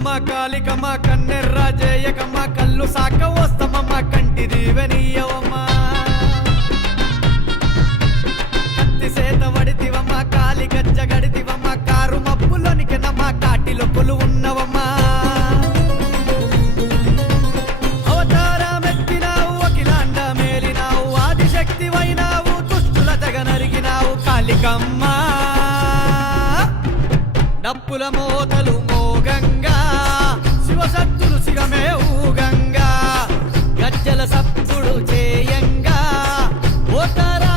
కన్నెల్లమ్మ కాళికమ్మ కన్నెర్ర జయకమ్మ కళ్ళు సాక వస్తమమ్మ కంటి దీవెనీయవమ్మ కత్తి సేత వడితివమ్మ కాలి గజ్జ గడితివమ్మ కారు మబ్బులోనికెనమ్మ కాటిలో కొలు ఉన్నవమ్మ అవతారమెత్తినావు అఖిలాండ మేలినావు ఆదిశక్తివైనావు దుష్టుల తెగ నరిగినావు కాళికమ్మ డప్పుల మోతలు మోగంగా శివసత్తులు సిగమే ఊగంగా గజ్జల సప్పుడు చేయంగా ఓ తారా